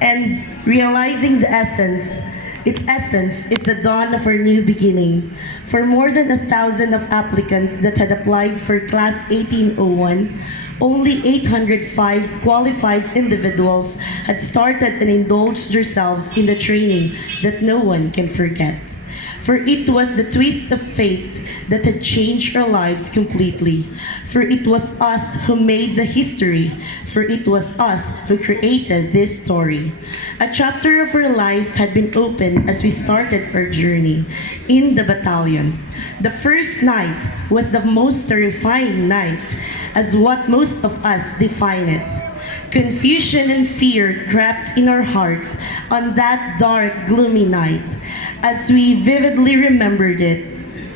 and realizing its essence is the dawn of our new beginning. For more than 1,000 of applicants that had applied for Class 1801, only 805 qualified individuals had started and indulged themselves in the training that no one can forget. For it was the twist of fate that had changed our lives completely. For it was us who made the history. For it was us who created this story. A chapter of our life had been opened as we started our journey in the battalion. The first night was the most terrifying night, as what most of us define it. Confusion and fear crept in our hearts on that dark, gloomy night. As we vividly remembered it,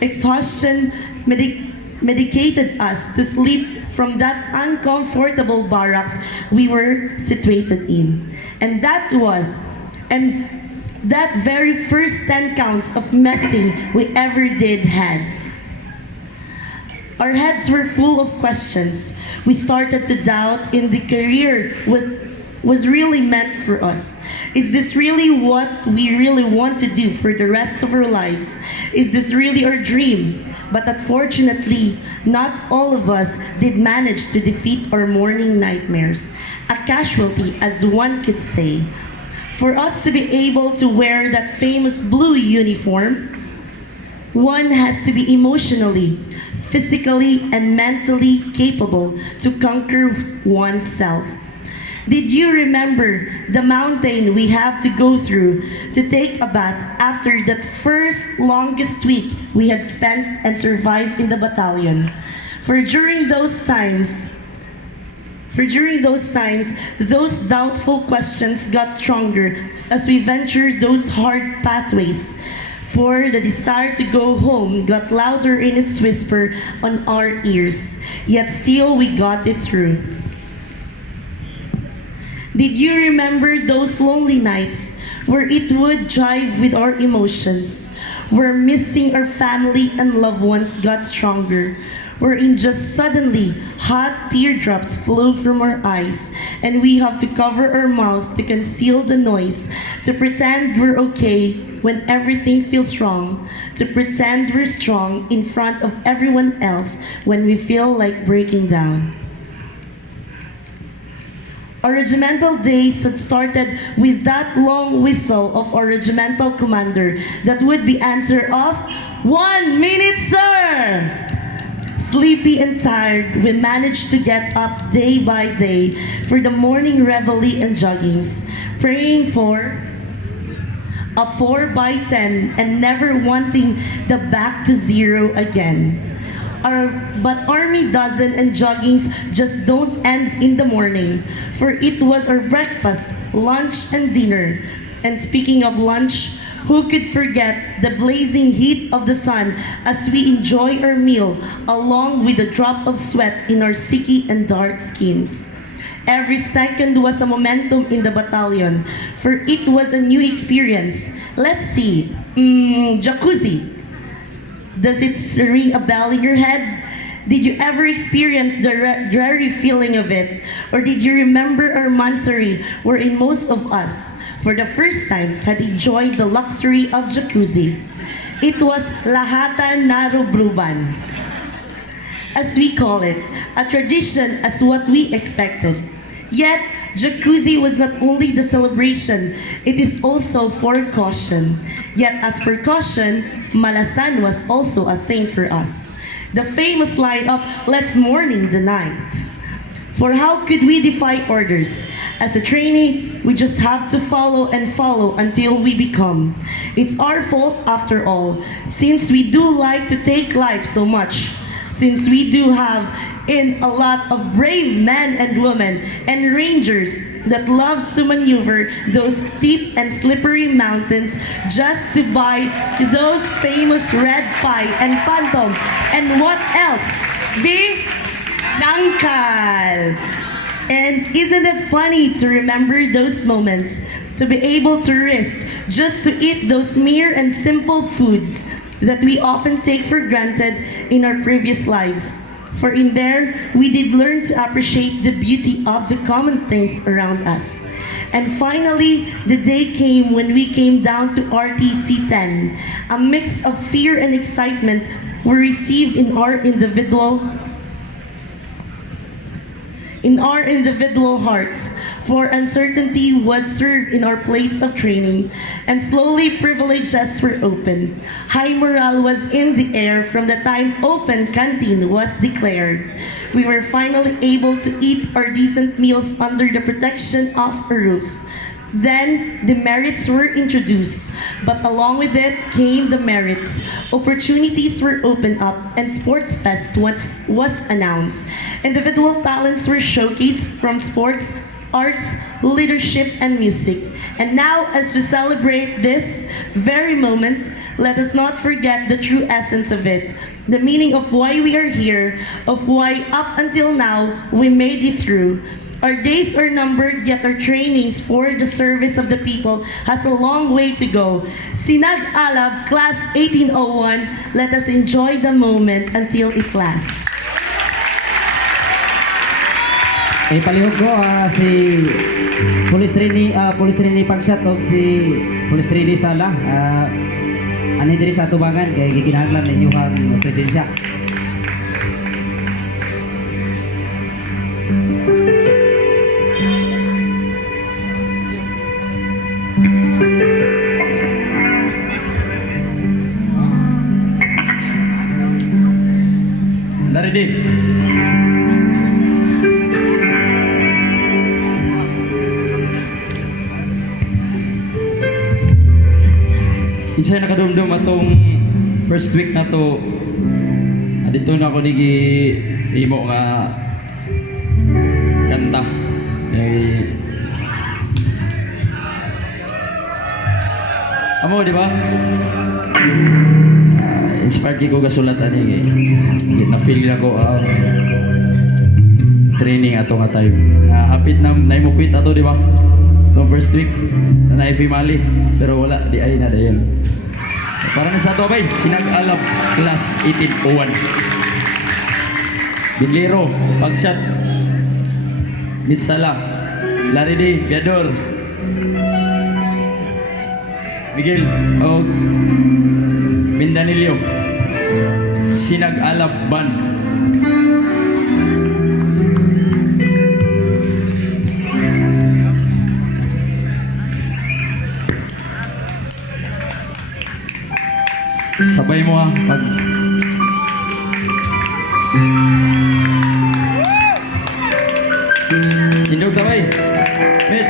exhaustion medicated us to sleep from that uncomfortable barracks we were situated in. And that very first 10 counts of messing we ever did had. Our heads were full of questions. We started to doubt in the career what was really meant for us. Is this really what we really want to do for the rest of our lives? Is this really our dream? But unfortunately, not all of us did manage to defeat our morning nightmares. A casualty, as one could say. For us to be able to wear that famous blue uniform, one has to be emotionally, physically, and mentally capable to conquer oneself. Did you remember the mountain we have to go through to take a bath after that first longest week we had spent and survived in the battalion? For during those times, those doubtful questions got stronger as we ventured those hard pathways. For the desire to go home got louder in its whisper on our ears, yet still we got it through. Did you remember those lonely nights where it would jive with our emotions, where missing our family and loved ones got stronger, wherein just suddenly hot teardrops flow from our eyes and we have to cover our mouth to conceal the noise, to pretend we're okay when everything feels wrong, to pretend we're strong in front of everyone else when we feel like breaking down? Our regimental days had started with that long whistle of our regimental commander that would be answered of, "1 minute, sir!" Sleepy and tired, we managed to get up day by day for the morning reveille and joggings, praying for a 4x10 and never wanting the back to zero again. But Army dozen and joggings just don't end in the morning, for it was our breakfast, lunch, and dinner. And speaking of lunch, who could forget the blazing heat of the sun as we enjoy our meal, along with a drop of sweat in our sticky and dark skins? Every second was a momentum in the battalion, for it was a new experience. Let's see, jacuzzi. Does it ring a bell in your head? Did you ever experience the dreary feeling of it? Or did you remember our Mansari, wherein most of us, for the first time, had enjoyed the luxury of jacuzzi? It was lahatan narobruban, as we call it, a tradition as what we expected. Yet, jacuzzi was not only the celebration, it is also for caution. Yet as per caution, malasan was also a thing for us. The famous line of, "Let's morning the night." For how could we defy orders? As a trainee, we just have to follow and follow until we become. It's our fault after all, since we do like to take life so much. Since we do have in a lot of brave men and women and rangers that love to maneuver those steep and slippery mountains just to buy those famous red pie and phantom and what else? Nangkal. And isn't it funny to remember those moments, to be able to risk just to eat those mere and simple foods that we often take for granted in our previous lives. For in there, we did learn to appreciate the beauty of the common things around us. And finally, the day came when we came down to RTC 10. A mix of fear and excitement we received in our individual hearts, for uncertainty was served in our plates of training, and slowly privileges were opened. High morale was in the air from the time open canteen was declared. We were finally able to eat our decent meals under the protection of a roof. Then the merits were introduced, but along with it came the merits. Opportunities were opened up and Sports Fest was announced. Individual talents were showcased from sports, arts, leadership, and music. And now, as we celebrate this very moment, let us not forget the true essence of it, the meaning of why we are here, of why up until now we made it through. Our days are numbered, yet our trainings for the service of the people has a long way to go. SINAG-ALAB, Class 1801, let us enjoy the moment until it lasts. Palihog ko si Police Trainee Pagshot o si Police Trainee Sala. Ano diri sa atubangan kay gikinahanglan ninyo ang presensya. Ready? Kinsay nakadumdum atong first week na to. Adito na ako nigi imo nga kanta. Amo di ba? Inspired ko gasulat ani na-feel na ko training ato nga time. Hapit na mo quit ato di ba? So first week na Mali pero wala di ay na dayon. Para na sa ato bay SINAG-ALAB Class 1801. Binlero, Pagshot, Mitsala, Laridi, Biador, Miguel o Mindanilio, SINAG-ALAB Band. Sabay mo pag Indog taway. Wait.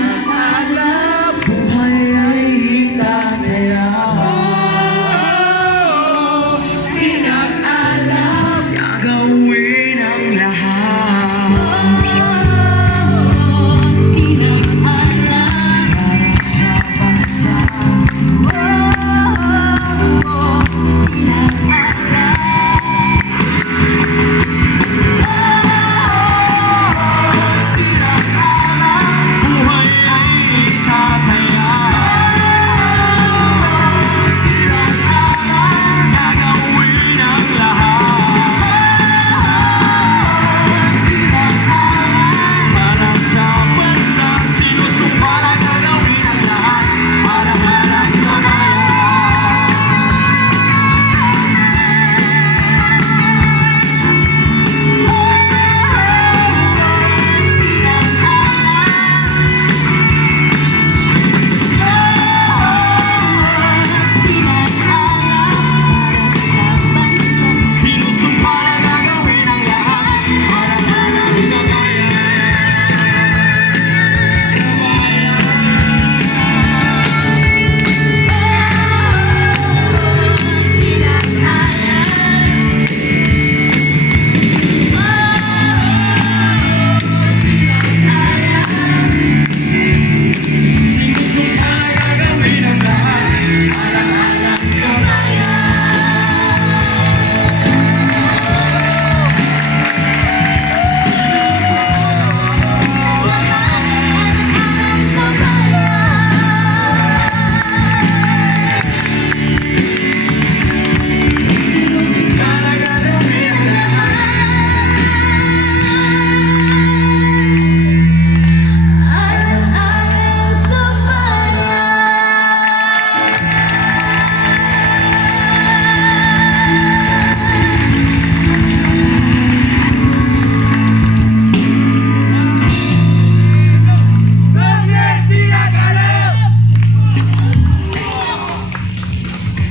Sinag-alab, buhay ay tatayaw. Sinag-alab, gagawin ang lahat. Para sa bansa. Buhay ay tatayaw. Gagawin ang lahat. Para sa bansa, sinusumpa na gagawin ang lahat. Para lang sa bayan. Sinusumpa na gagawin ang lahat. Para lang sa bayan. Sa bayan. Sinusumpa na gagawin ang lahat. Para lang sa sinusumpa na gagawin ang lahat.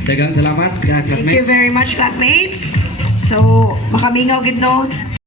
Daghang salamat, Thank you classmates. very much, classmates. So, makamingaw gid no.